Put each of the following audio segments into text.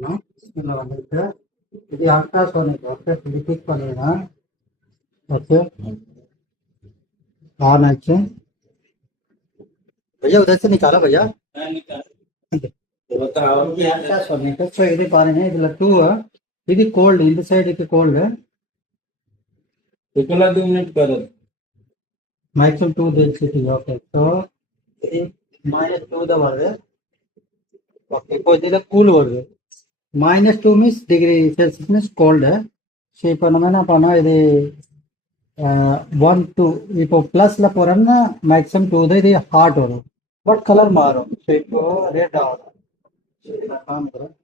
பார்க்கணும். இதில் வந்துட்டு இது அல்ட்ராசோனிக். ஓகே, இது கிளிக் பண்ணிடுறேன். ओके ऑन आச்சு भैया उधर से निकाला भैया अल्ट्रासोनिक. ஸோ இது பாருங்க, இதுல 2 இது கோல்டு, இந்த சைடுக்கு கோல்டு इतना 2 मिनट करो मैक्सिमम 2 डेंसिटी. ஓகே, ஸோ இது -2 தான் வருது. ஓகே, இப்போ இதில் கூல் வருது. -2 means degree Celsius means cold. So இப்போ நம்ம என்ன பண்ணோம், இது 1 2 இப்போ ப்ளஸ்ல போகிறோம்னா மேக்ஸிமம் 2 தான் இது ஹாட் வரும், பட் கலர் மாறும். ஸோ இப்போ ரேட் ஆகும். காமிக்கிறேன்.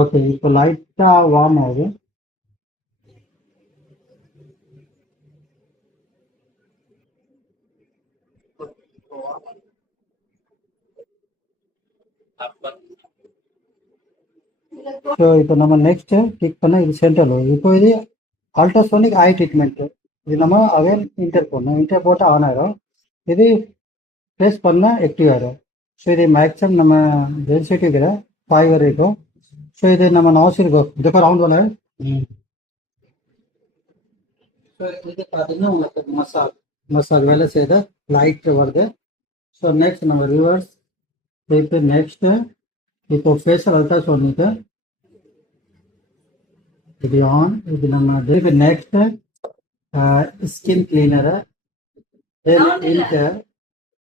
ஓகே, இப்போ லைட்டாக வார்ம் ஆகுது. ஸோ இப்போ நம்ம நெக்ஸ்ட் கிளிக் பண்ண இது சென்ட்ரல் வரும். இப்போ இது அல்ட்ராசோனிக் ஐ ட்ரீட்மெண்ட். இது நம்ம அகைன் இன்டர் பண்ணணும். இன்டர் போட்டு ஆன் ஆயிரும். இது ப்ரெஸ் பண்ணால் ஆக்டிவ் ஆயிரும். ஸோ இது மேக்ஸிமம் நம்ம டென்சிட்டி இருக்கிற 5 வரைக்கும். ஸோ இது நம்ம நாசிருக்கோம் இதுக்கு ரவுண்ட் வர. ஸோ இது பார்த்தீங்கன்னா உங்களுக்கு மசாஜ் வேலை செய்த லைட் வருது. ஸோ நெக்ஸ்ட் நம்ம ரிவர்ஸ் இப்போ நெக்ஸ்ட் இப்போ ஃபேஷியல் அல்ட்ராசோனிக் இது ஆன். இது நம்ம நெக்ஸ்ட் ஸ்கின் கிளீனர்.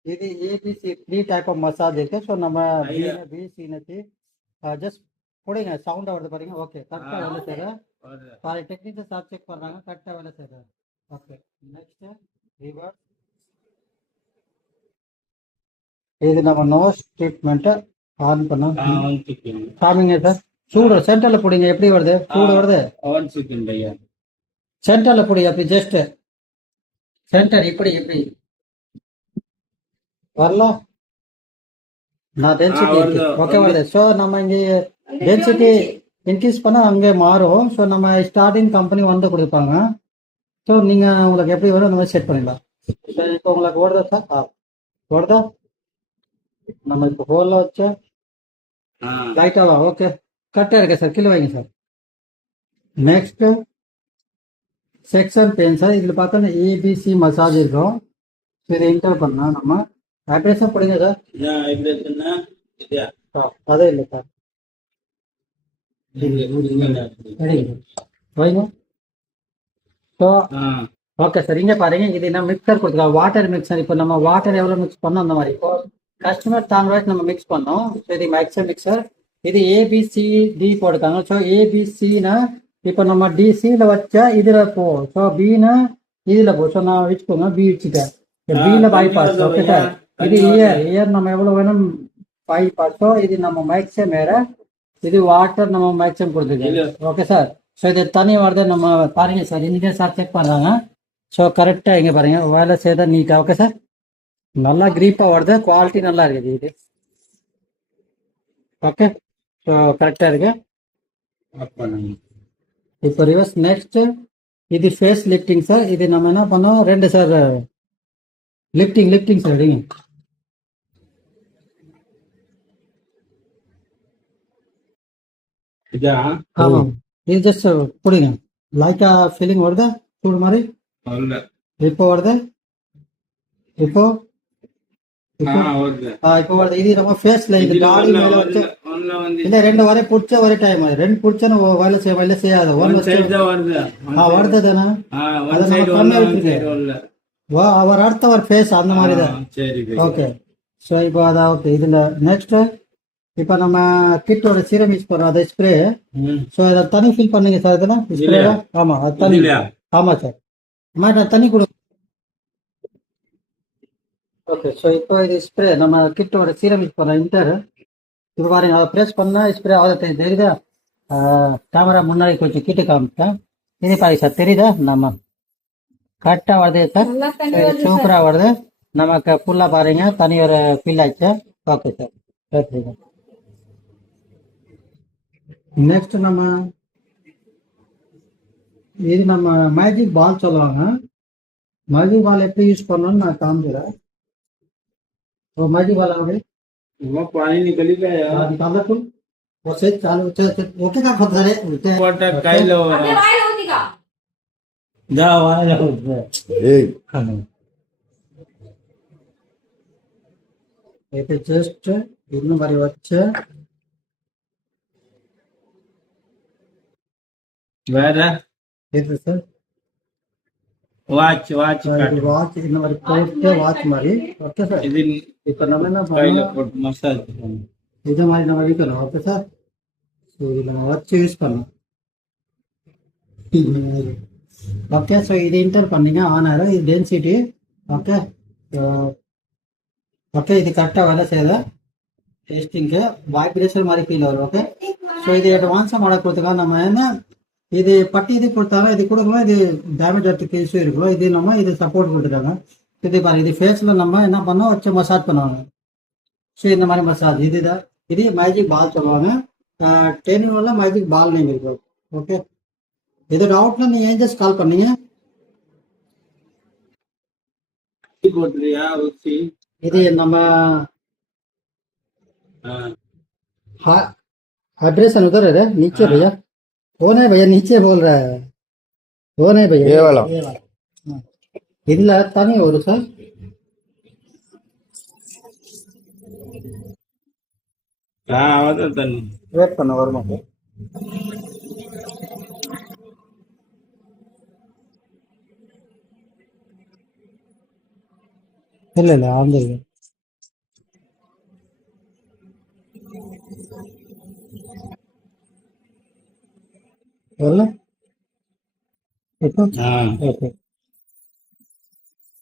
இது ஏபிசி 3 டைப் ஆஃப் மசாஜ் இருக்கு. ஸோ நம்ம பிசினச்சு ஜஸ்ட் போடுங்க, சவுண்ட் வருது பாருங்க. ஓகே, கரெக்டாக வேலை செய்யற சாரி டெக்னிக்கல் சார் செக் பண்ணுறாங்க, கரெக்டாக வேலை செய்யற. Okay, next reverse. இது நம்ம நோஸ் ட்ரீட்மெண்ட்டை ஆன் பண்ணோம். காமிங்க சார். சூடு சென்டரில் பிடிங்க. எப்படி வருது? சூடு வருது. சென்டரில் பிடி. அப்படி ஜஸ்ட் சென்டர் இப்படி இப்படி வரலாம். நான் டென்சிட்டி ஓகே வருது. ஸோ நம்ம இங்கே டென்சிட்டி இன்க்ரீஸ் பண்ணால் அங்கே மாறும். ஸோ நம்ம ஸ்டார்டிங் கம்பெனி வந்து கொடுப்பாங்க. ஸோ நீங்கள் உங்களுக்கு எப்படி வரும் அந்த மாதிரி செட் பண்ணிடலாம். சரி, இப்போ உங்களுக்கு ஓடுதா சார்? ஓடுதா? நம்ம இப்போ ஹோலில் வச்சா லைட்டாக. ஓகே, கரெக்டாக இருக்கு சார். கீழே வைங்க sir. Next section pain sir. இதில் பார்த்தோன்னா ஏபிசி மசாஜ் இருக்கும். இதை என்டர் பண்ணால் நம்ம அட்ரஸாக போடுங்க சார். அதே இல்லை சார், வைங்க. ஸோ ஓகே சார், இங்கே பாருங்க. இது நம்ம மிக்சர் கொடுத்துருக்கோம், வாட்டர் மிக்சர். இப்போ நம்ம வாட்டர் எவ்வளோ மிக்ஸ் பண்ணோம் அந்த மாதிரி இப்போ கஸ்டமர் தாங்க நம்ம மிக்ஸ் பண்ணோம். ஸோ இது மேக்ஸிமம் மிக்சர். இது ஏபிசிடி போட்டுருக்காங்க. ஸோ ஏபிசினா இப்போ நம்ம டிசியில் வச்சா இதில் போ. ஸோ பின்னா இதில் போ. ஸோ நான் வச்சுக்கோங்க, பி வச்சுட்டேன். பியில் பைபாஸ். Okay sir. இது இயர் நம்ம எவ்வளோ வேணும் பைபாஸ். ஸோ இது நம்ம மேக்ஸிமம் வேற. இது வாட்டர் நம்ம மேக்ஸிமம் கொடுத்துருக்கோம். Okay sir. ஸோ இது தனி வருது. நம்ம பாருங்க சார், இன்ஜினியர் சார் செக் பண்ணுறாங்க. ஸோ கரெக்டாக இங்கே பாருங்க, வேலை செய்த நீட்டாக. ஓகே சார், நல்லா க்ரீப்பாக வருது. குவாலிட்டி நல்லா இருக்குது இது. ஓகே, ஸோ கரெக்டாக இருக்கு. இப்போ ரிவர்ஸ். நெக்ஸ்ட் இது ஃபேஸ் லிஃப்டிங் சார். இது நம்ம என்ன பண்ணோம், 2 சார் லிஃப்டிங் சார். அடிங்க. ஆமாம், இது ஜஸ்ட் பிடிங்க. லைட்டா ஃபீலிங் வருதா? சூடு மாதிரி இப்போ வருது. இப்போ வருது. இது நம்ம ஃபேஸ்ல இது பாடி மேல வச்சு இல்ல 2 வரை பிடிச்ச ஒரே டைம். 2 பிடிச்சா வேலை செய்யாது. வருது தானே. அவர் அடுத்தவர் ஃபேஸ் அந்த மாதிரி தான். ஓகே, ஸோ இப்போ அதான். ஓகே, இதுல நெக்ஸ்ட் இப்போ நம்ம கிட்டோட சீரம் யூஸ் பண்ணுறோம், அதை ஸ்ப்ரே. ஸோ அதை தனி ஃபில் பண்ணுங்க சார். இதெல்லாம் ஸ்ப்ரே. ஆமாம், அது தனி. ஆமாம் சார், நான் தனி கொடு. ஓகே, ஸோ இப்போ இது ஸ்ப்ரே நம்ம கிட்டோட சீரம் யூஸ் பண்ணுறோம். இன்டர் இப்போ பாருங்க, அதை ப்ரெஸ் பண்ணால் ஸ்ப்ரே ஆகுது. தெரியுதா? கேமரா முன்னாடி கொஞ்சம் கிட்ட காமிச்சேன். இது பாருங்க சார், தெரியுதா? நம்ம கரெக்டாக வருது சார். சூப்பராக வருது. நமக்கு ஃபுல்லாக பாருங்க, தனி ஒரு ஃபில் ஆச்சு. ஓகே சார், சரிங்க. நெக்ஸ்ட் நம்ம இது நம்ம மேஜிக் பால் சொல்லுவாங்க. மேஜிக் பால் எப்படி யூஸ் பண்ணணும்னு நான் காமிக்கிறேன். மேஜிக் பால் அப்படி वो पानी निकल ही गया यार। निकाल दो तुम और से चालू ओके का खत झाले उलटे वाटा काय लो जा वाया जाओ ए खाने అయితే జస్ట్ ఇన్ని మరి వచ్చే వేరా ఇది సార్ వాచ్ వాచ్ ఇది వాచ్ ఇన్ని మరి పోతే వాచ్ మరి ఓకే సార్ ఇది ఇక్కడ నమ్మేనా కాయలో మసాజ్ ఇది మరి நம்ம வீக்கணும் ஓகே சார் ஸோ இதில் நம்ம வச்சு யூஸ் பண்ணலாம் ஓகே ஸோ இது இன்டர் பண்ணீங்க ஆன் ஆயிடும் இது டென்சிட்டி ஓகே ஓகே இது கரெக்டாக வேலை செய்யுது டெஸ்டிங்க்கு வைப்ரேஷன் மாதிரி ஃபீல் வரும் ஓகே ஸோ இது அட்வான்ஸாக மாடல் கொடுத்துக்கலாம் நம்ம என்ன இது பட்டி இது கொடுத்தாலும் இது கொடுக்கலாம் இது டேமேஜ் ஆகிறதுக்கு இஷ்யூ இருக்கும் இது நம்ம இது சப்போர்ட் கொடுத்துட்டாங்க இது பாரு இது ஃபேஸில் நம்ம என்ன பண்ணோம் வச்சு மசாஜ் பண்ணுவாங்க ஸோ இந்த மாதிரி மசாஜ் இதுதான் இது மேஜிக் பால் சொல்லுவாங்க 10 மேஜிக் பால் நேம் இருக்கும் ஓகே இது டவுட்ல நீங்க ஏன் ஜஸ்ட் கால் பண்ணீங்க போட்டுறியா ஊசி இது நம்ம एड्रेस उधर है नीचे भैया कौन है भैया नीचे बोल रहा है कौन है भैया ये वाला इधर तानी और सर ஆவது தண்ணி वेट करना वर्मा को ಇಲ್ಲ ಇಲ್ಲ ಆಂಧ್ರ வரல இப்போ ஓகே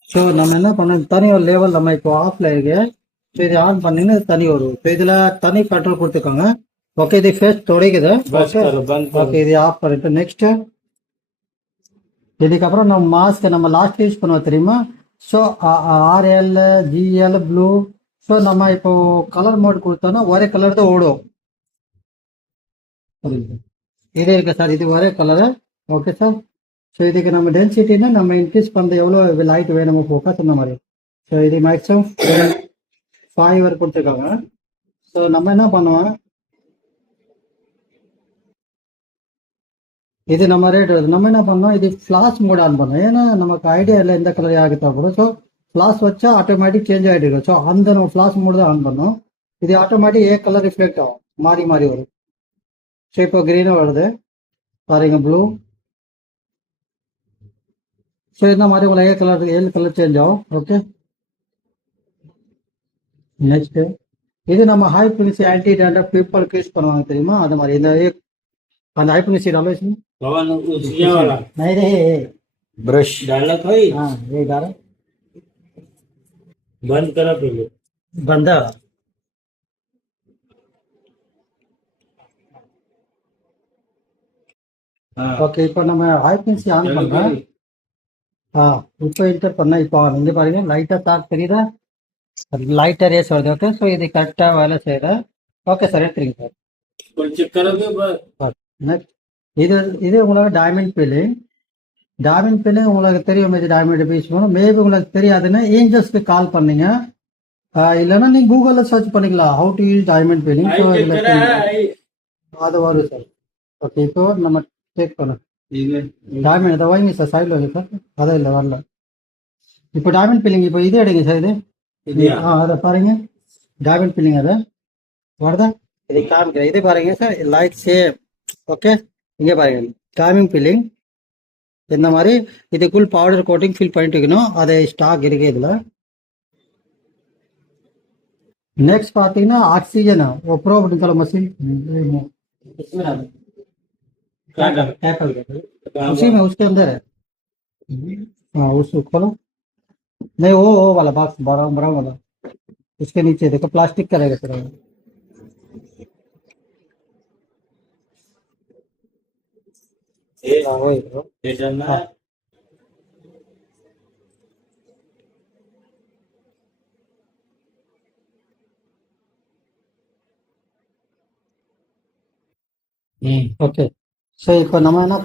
ஸோ நம்ம என்ன பண்ண தனி ஒரு லெவல் நம்ம இப்போ ஆஃப்ல இருக்கு ஸோ இது ஆன் பண்ணீங்கன்னா தனி வரும் ஸோ இதுல தனி கண்ட்ரோல் கொடுத்துக்கோங்க ஓகே இது ஃபேஸ் தொடங்குது ஓகே இது ஆஃப் பண்ணிட்டு நெக்ஸ்ட் இதுக்கப்புறம் நம்ம மாஸ்க் நம்ம லாஸ்ட் யூஸ் பண்ணுவோம் தெரியுமா so RL GL blue so நம்ம இப்போ கலர் மோட் கொடுத்தோம்னா ஒரே கலர் தான் ஓடும் இது இருக்கு சார் இது ஒரே கலரு ஓகே சார் ஸோ இதுக்கு நம்ம டென்சிட்டினா நம்ம இன்க்ரீஸ் பண்ணுறது எவ்வளோ லைட் வேணுமோ ஃபோக்கஸ் அந்த மாதிரி ஸோ இது மேக்ஸிமம் 5 வரை கொடுத்துருக்காங்க ஸோ நம்ம என்ன பண்ணுவோம் இது நம்ம ரேட் வருது நம்ம என்ன பண்ணோம் இது ஃப்ளாஷ் மோட் ஆன் பண்ணோம் ஏன்னா நமக்கு ஐடியா இல்லை எந்த கலர் ஆகிட்டா கூட ஸோ ஃப்ளாஷ் வச்சா ஆட்டோமேட்டிக் சேஞ்ச் ஆகிட்டு இருக்கும் ஸோ அந்த நம்ம ஃப்ளாஷ் மோட் தான் ஆன் பண்ணோம் இது ஆட்டோமேட்டிக் ஏ கலர் ரிஃப்ளெக்ட் ஆகும் மாறி மாறி வரும் ஸோ இப்போ க்ரீனும் வருது பாருங்க ப்ளூ ஸோ இந்த மாதிரி உங்களுக்கு 7 கலர் சேஞ்ச் ஆகும் ஓகே நெக்ஸ்ட் இது நம்ம ஹை ஃப்ரீக்வன்சி ஆன்டி டேண்ட்ரஃப் பீப்பிளுக்கு யூஸ் பண்ணுவாங்க தெரியுமா அது மாதிரி இந்த அந்த हाई फ्रीक्वेंसी डालो इसमें पवन उसिया वाला नहीं रे ब्रश डाला कोई हाँ ये डालो बंद करा पहले बंदा ஓகே இப்போ நம்ம ஹை ஃப்ரீக்வன்சி ஆன் பண்றோம் இப்போ என்டர் பண்ண இப்போ இங்க பாருங்க லைட்டா தாக் தெரியுதா லைட்டா ரேஸ் வருது ஓகே ஸோ இது கரெக்டா வேலை செய்யுது ஓகே சார் எடுத்துருங்க சார் கொஞ்சம் செக் करोगे बस நெக்ஸ்ட் இது இது உங்களுக்கு டைமண்ட் பில்லிங் உங்களுக்கு தெரியும் இது டைமண்ட் பீஸ் பண்ணும் மேபி உங்களுக்கு தெரியாதுன்னா ஏஞ்சல்ஸ்க்கு கால் பண்ணீங்க இல்லைன்னா நீங்க கூகுளில் சர்ச் பண்ணிக்கலாம் how to use diamond billing அது வரும் சார் ஓகே இப்போ நம்ம செக் பண்ணோம் டைமண்ட் அதை வாங்கி சார் சைடில் வைங்க சார் அதான் இல்லை வரல இப்போ டைமண்ட் பில்லிங் இப்போ இது எடுங்க சார் இது அதை பாருங்க டைமண்ட் பில்லிங் அதை வருதா இது காமிக்கிறேன் இது பாருங்க சார் லைட் சேம் ஓகே இங்கே பாருங்க டைமிங் பில்லிங் இந்த மாதிரி இதுக்குள் பவுடர் கோட்டிங் ஃபில் பண்ணிட்டு வைக்கணும் அது ஸ்டாக் இருக்கு இதில் नेक्स्ट பார்த்தீங்கன்னா ऑक्सीजन ऊपर निकालो मशीन इसमें डालो उसी में उसके अंदर है हाँ उसको खोलो नहीं वो वाला बॉक्स ब्राउन ब्राउन वाला उसके नीचे देखो प्लास्टिक का रहेगा सर वही ये डालना है ஓகே ஸோ இப்போ நம்ம என்ன